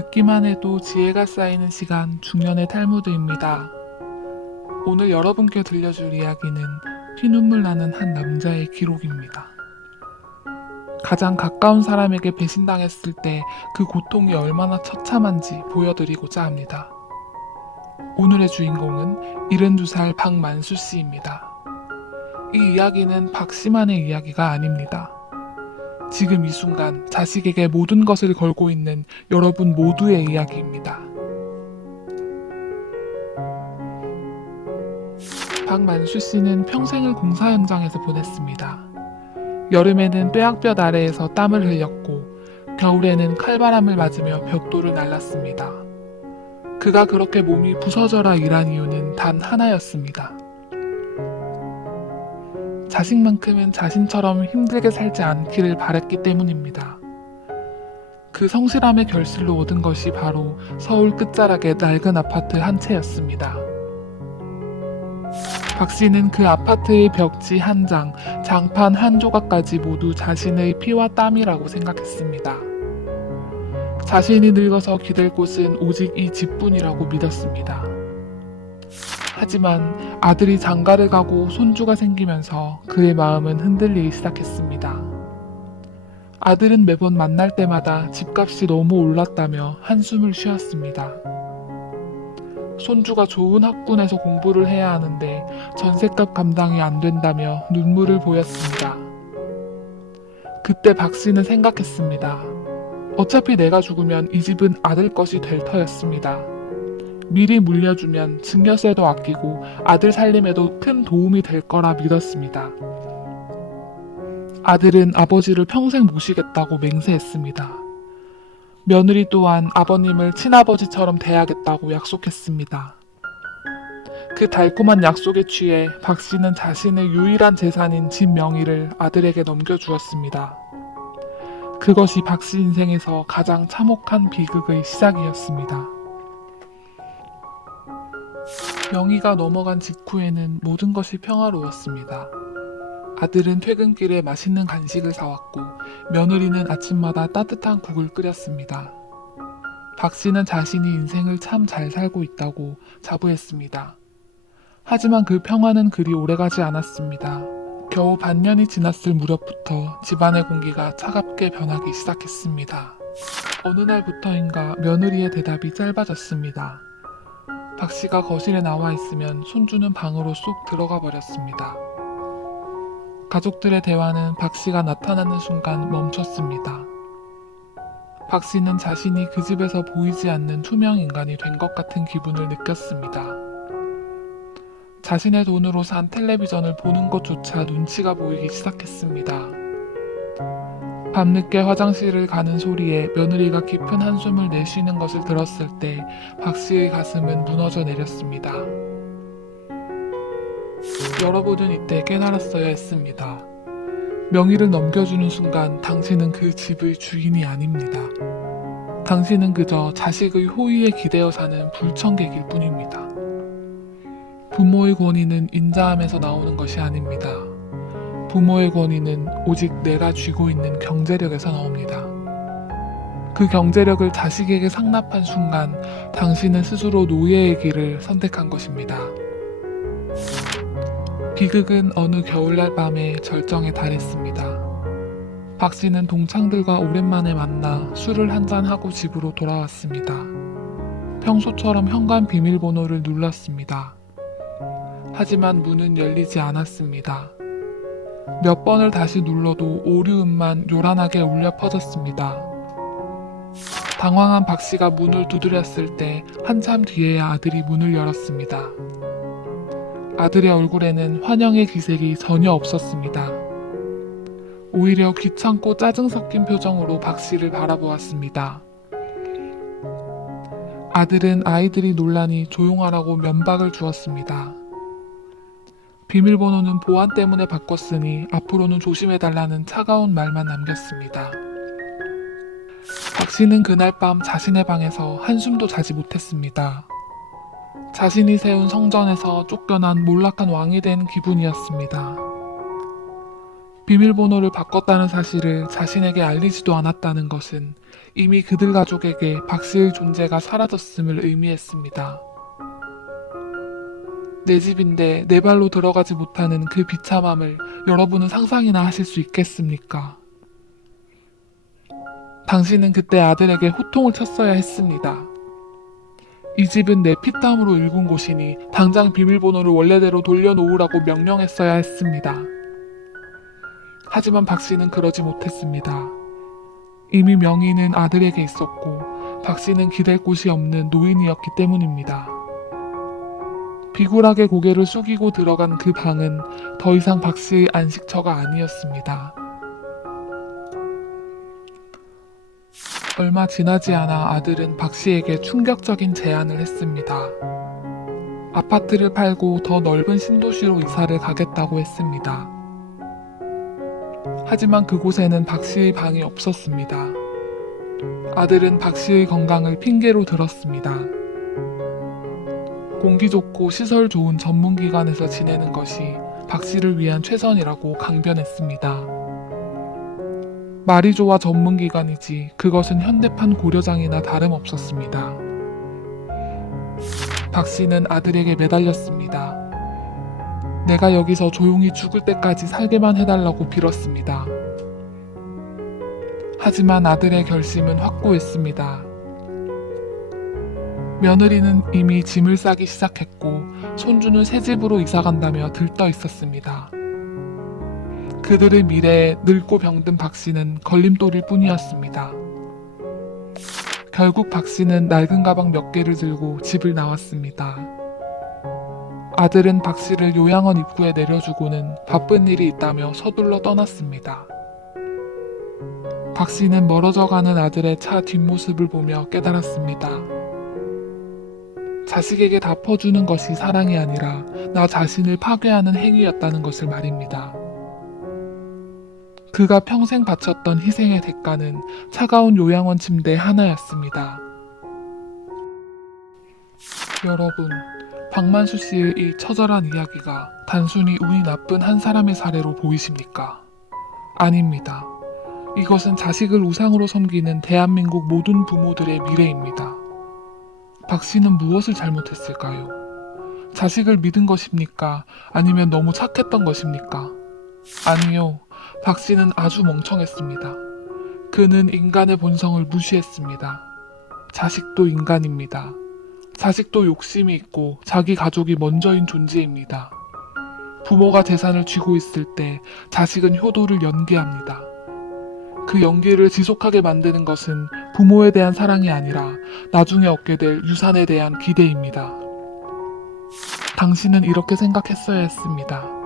듣기만 해도 지혜가 쌓이는 시간 중년의 탈무드입니다. 오늘 여러분께 들려줄 이야기는 피눈물 나는 한 남자의 기록입니다. 가장 가까운 사람에게 배신당했을 때 그 고통이 얼마나 처참한지 보여드리고자 합니다. 오늘의 주인공은 72살 박만수 씨입니다. 이 이야기는 박 씨만의 이야기가 아닙니다. 지금 이 순간 자식에게 모든 것을 걸고 있는 여러분 모두의 이야기입니다. 박만수 씨는 평생을 공사 현장에서 보냈습니다. 여름에는 뙤약볕 아래에서 땀을 흘렸고 겨울에는 칼바람을 맞으며 벽돌을 날랐습니다. 그가 그렇게 몸이 부서져라 일한 이유는 단 하나였습니다. 자식만큼은 자신처럼 힘들게 살지 않기를 바랬기 때문입니다. 그 성실함의 결실로 얻은 것이 바로 서울 끝자락의 낡은 아파트 한 채였습니다. 박 씨는 그 아파트의 벽지 한 장, 장판 한 조각까지 모두 자신의 피와 땀이라고 생각했습니다. 자신이 늙어서 기댈 곳은 오직 이 집뿐이라고 믿었습니다. 하지만 아들이 장가를 가고 손주가 생기면서 그의 마음은 흔들리기 시작했습니다. 아들은 매번 만날 때마다 집값이 너무 올랐다며 한숨을 쉬었습니다. 손주가 좋은 학군에서 공부를 해야 하는데 전셋값 감당이 안 된다며 눈물을 보였습니다. 그때 박 씨는 생각했습니다. 어차피 내가 죽으면 이 집은 아들 것이 될 터였습니다. 미리 물려주면 증여세도 아끼고 아들 살림에도 큰 도움이 될 거라 믿었습니다. 아들은 아버지를 평생 모시겠다고 맹세했습니다. 며느리 또한 아버님을 친아버지처럼 대하겠다고 약속했습니다. 그 달콤한 약속에 취해 박 씨는 자신의 유일한 재산인 집 명의를 아들에게 넘겨주었습니다. 그것이 박 씨 인생에서 가장 참혹한 비극의 시작이었습니다. 명의가 넘어간 직후에는 모든 것이 평화로웠습니다. 아들은 퇴근길에 맛있는 간식을 사왔고 며느리는 아침마다 따뜻한 국을 끓였습니다. 박 씨는 자신이 인생을 참 잘 살고 있다고 자부했습니다. 하지만 그 평화는 그리 오래가지 않았습니다. 겨우 반년이 지났을 무렵부터 집안의 공기가 차갑게 변하기 시작했습니다. 어느 날부터인가 며느리의 대답이 짧아졌습니다. 박 씨가 거실에 나와 있으면 손주는 방으로 쏙 들어가 버렸습니다. 가족들의 대화는 박 씨가 나타나는 순간 멈췄습니다. 박 씨는 자신이 그 집에서 보이지 않는 투명 인간이 된 것 같은 기분을 느꼈습니다. 자신의 돈으로 산 텔레비전을 보는 것조차 눈치가 보이기 시작했습니다. 밤늦게 화장실을 가는 소리에 며느리가 깊은 한숨을 내쉬는 것을 들었을 때 박 씨의 가슴은 무너져 내렸습니다. 여러분은 이때 깨달았어야 했습니다. 명의를 넘겨주는 순간 당신은 그 집의 주인이 아닙니다. 당신은 그저 자식의 호의에 기대어 사는 불청객일 뿐입니다. 부모의 권위는 인자함에서 나오는 것이 아닙니다. 부모의 권위는 오직 내가 쥐고 있는 경제력에서 나옵니다. 그 경제력을 자식에게 상납한 순간 당신은 스스로 노예의 길을 선택한 것입니다. 비극은 어느 겨울날 밤에 절정에 달했습니다. 박 씨는 동창들과 오랜만에 만나 술을 한잔하고 집으로 돌아왔습니다. 평소처럼 현관 비밀번호를 눌렀습니다. 하지만 문은 열리지 않았습니다. 몇 번을 다시 눌러도 오류음만 요란하게 울려 퍼졌습니다. 당황한 박 씨가 문을 두드렸을 때 한참 뒤에야 아들이 문을 열었습니다. 아들의 얼굴에는 환영의 기색이 전혀 없었습니다. 오히려 귀찮고 짜증 섞인 표정으로 박 씨를 바라보았습니다. 아들은 아이들이 놀라니 조용하라고 면박을 주었습니다. 비밀번호는 보안 때문에 바꿨으니 앞으로는 조심해달라는 차가운 말만 남겼습니다. 박 씨는 그날 밤 자신의 방에서 한숨도 자지 못했습니다. 자신이 세운 성전에서 쫓겨난 몰락한 왕이 된 기분이었습니다. 비밀번호를 바꿨다는 사실을 자신에게 알리지도 않았다는 것은 이미 그들 가족에게 박 씨의 존재가 사라졌음을 의미했습니다. 내 집인데 내 발로 들어가지 못하는 그 비참함을 여러분은 상상이나 하실 수 있겠습니까? 당신은 그때 아들에게 호통을 쳤어야 했습니다. 이 집은 내 피땀으로 일군 곳이니 당장 비밀번호를 원래대로 돌려놓으라고 명령했어야 했습니다. 하지만 박 씨는 그러지 못했습니다. 이미 명의는 아들에게 있었고 박 씨는 기댈 곳이 없는 노인이었기 때문입니다. 비굴하게 고개를 숙이고 들어간 그 방은 더 이상 박 씨의 안식처가 아니었습니다. 얼마 지나지 않아 아들은 박 씨에게 충격적인 제안을 했습니다. 아파트를 팔고 더 넓은 신도시로 이사를 가겠다고 했습니다. 하지만 그곳에는 박 씨의 방이 없었습니다. 아들은 박 씨의 건강을 핑계로 들었습니다. 공기 좋고 시설 좋은 전문기관에서 지내는 것이 박 씨를 위한 최선이라고 강변했습니다. 말이 좋아 전문기관이지 그것은 현대판 고려장이나 다름없었습니다. 박 씨는 아들에게 매달렸습니다. 내가 여기서 조용히 죽을 때까지 살게만 해달라고 빌었습니다. 하지만 아들의 결심은 확고했습니다. 며느리는 이미 짐을 싸기 시작했고 손주는 새 집으로 이사간다며 들떠 있었습니다. 그들의 미래에 늙고 병든 박 씨는 걸림돌일 뿐이었습니다. 결국 박 씨는 낡은 가방 몇 개를 들고 집을 나왔습니다. 아들은 박 씨를 요양원 입구에 내려주고는 바쁜 일이 있다며 서둘러 떠났습니다. 박 씨는 멀어져가는 아들의 차 뒷모습을 보며 깨달았습니다. 자식에게 다 퍼주는 것이 사랑이 아니라 나 자신을 파괴하는 행위였다는 것을 말입니다. 그가 평생 바쳤던 희생의 대가는 차가운 요양원 침대 하나였습니다. 여러분, 박만수 씨의 이 처절한 이야기가 단순히 운이 나쁜 한 사람의 사례로 보이십니까? 아닙니다. 이것은 자식을 우상으로 섬기는 대한민국 모든 부모들의 미래입니다. 박 씨는 무엇을 잘못했을까요? 자식을 믿은 것입니까? 아니면 너무 착했던 것입니까? 아니요. 박 씨는 아주 멍청했습니다. 그는 인간의 본성을 무시했습니다. 자식도 인간입니다. 자식도 욕심이 있고 자기 가족이 먼저인 존재입니다. 부모가 재산을 쥐고 있을 때 자식은 효도를 연기합니다. 그 연기를 지속하게 만드는 것은 부모에 대한 사랑이 아니라 나중에 얻게 될 유산에 대한 기대입니다. 당신은 이렇게 생각했어야 했습니다.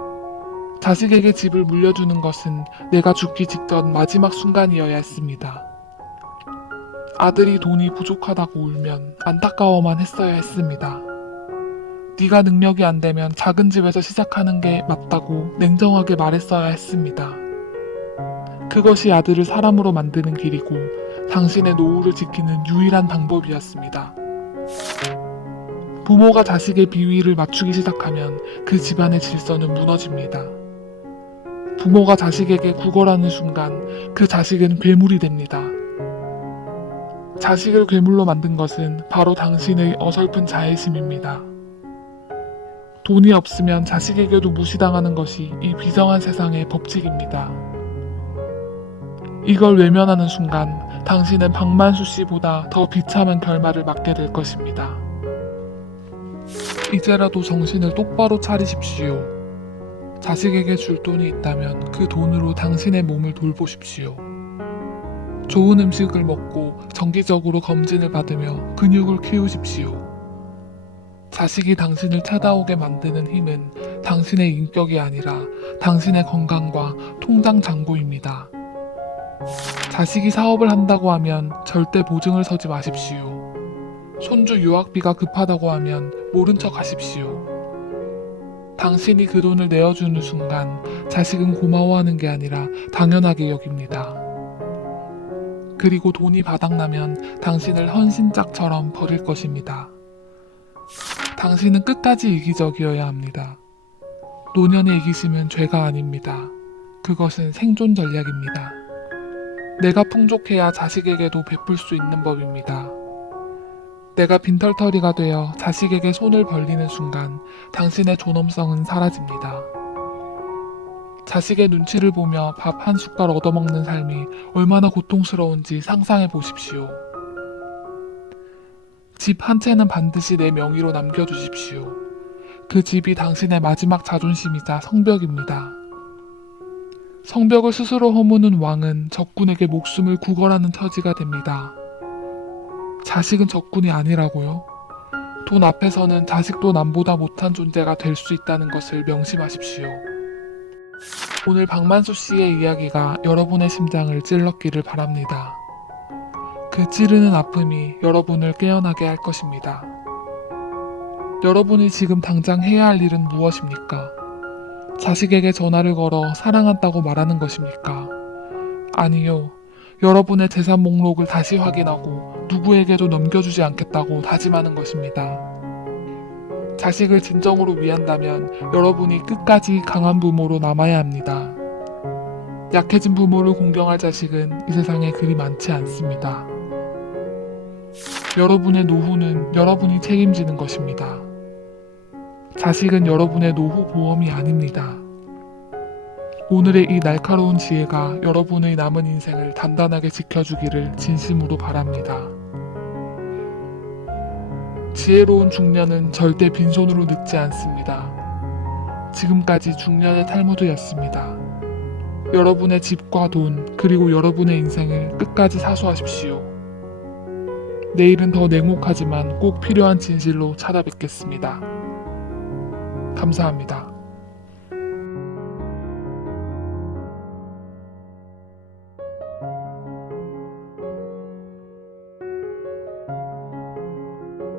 자식에게 집을 물려주는 것은 내가 죽기 직전 마지막 순간이어야 했습니다. 아들이 돈이 부족하다고 울면 안타까워만 했어야 했습니다. 네가 능력이 안 되면 작은 집에서 시작하는 게 맞다고 냉정하게 말했어야 했습니다. 그것이 아들을 사람으로 만드는 길이고 당신의 노후를 지키는 유일한 방법이었습니다. 부모가 자식의 비위를 맞추기 시작하면 그 집안의 질서는 무너집니다. 부모가 자식에게 구걸하는 순간 그 자식은 괴물이 됩니다. 자식을 괴물로 만든 것은 바로 당신의 어설픈 자애심입니다. 돈이 없으면 자식에게도 무시당하는 것이 이 비정한 세상의 법칙입니다. 이걸 외면하는 순간 당신은 박만수 씨보다 더 비참한 결말을 맞게 될 것입니다. 이제라도 정신을 똑바로 차리십시오. 자식에게 줄 돈이 있다면 그 돈으로 당신의 몸을 돌보십시오. 좋은 음식을 먹고 정기적으로 검진을 받으며 근육을 키우십시오. 자식이 당신을 찾아오게 만드는 힘은 당신의 인격이 아니라 당신의 건강과 통장 잔고입니다. 자식이 사업을 한다고 하면 절대 보증을 서지 마십시오. 손주 유학비가 급하다고 하면 모른 척 하십시오. 당신이 그 돈을 내어주는 순간 자식은 고마워하는 게 아니라 당연하게 여깁니다. 그리고 돈이 바닥나면 당신을 헌신짝처럼 버릴 것입니다. 당신은 끝까지 이기적이어야 합니다. 노년의 이기심은 죄가 아닙니다. 그것은 생존 전략입니다. 내가 풍족해야 자식에게도 베풀 수 있는 법입니다. 내가 빈털터리가 되어 자식에게 손을 벌리는 순간 당신의 존엄성은 사라집니다. 자식의 눈치를 보며 밥 한 숟갈 얻어먹는 삶이 얼마나 고통스러운지 상상해 보십시오. 집 한 채는 반드시 내 명의로 남겨두십시오. 그 집이 당신의 마지막 자존심이자 성벽입니다. 성벽을 스스로 허무는 왕은 적군에게 목숨을 구걸하는 처지가 됩니다. 자식은 적군이 아니라고요? 돈 앞에서는 자식도 남보다 못한 존재가 될 수 있다는 것을 명심하십시오. 오늘 박만수 씨의 이야기가 여러분의 심장을 찔렀기를 바랍니다. 그 찌르는 아픔이 여러분을 깨어나게 할 것입니다. 여러분이 지금 당장 해야 할 일은 무엇입니까? 자식에게 전화를 걸어 사랑한다고 말하는 것입니까? 아니요. 여러분의 재산 목록을 다시 확인하고 누구에게도 넘겨주지 않겠다고 다짐하는 것입니다. 자식을 진정으로 위한다면 여러분이 끝까지 강한 부모로 남아야 합니다. 약해진 부모를 공경할 자식은 이 세상에 그리 많지 않습니다. 여러분의 노후는 여러분이 책임지는 것입니다. 자식은 여러분의 노후 보험이 아닙니다. 오늘의 이 날카로운 지혜가 여러분의 남은 인생을 단단하게 지켜주기를 진심으로 바랍니다. 지혜로운 중년은 절대 빈손으로 늙지 않습니다. 지금까지 중년의 탈무드였습니다. 여러분의 집과 돈, 그리고 여러분의 인생을 끝까지 사수하십시오. 내일은 더 냉혹하지만 꼭 필요한 진실로 찾아뵙겠습니다. 감사합니다.